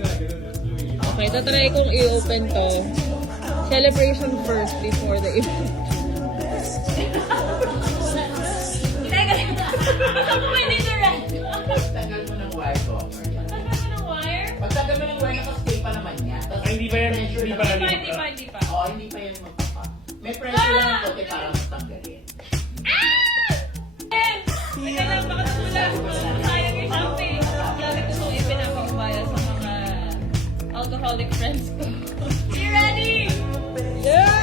Okay, tatry kong i-open to. Celebration first before the event. Baka mo may dito rin. Tagal mo ng wire ko. Tagal mo ng wire? Pagtagal mo ng wire, nakastay pa naman niya. Tapos, Ay, hindi pa yan. Hindi pa yan. Hindi pa. Oo, hindi pa yan magpapa. May pressure lang ang kote para matanggalin. Teka lang, baka tulang. Sayang yung champagne. Lagi ko itong ipinapakabaya sa mga alcoholic friends ko. You ready? Yeah!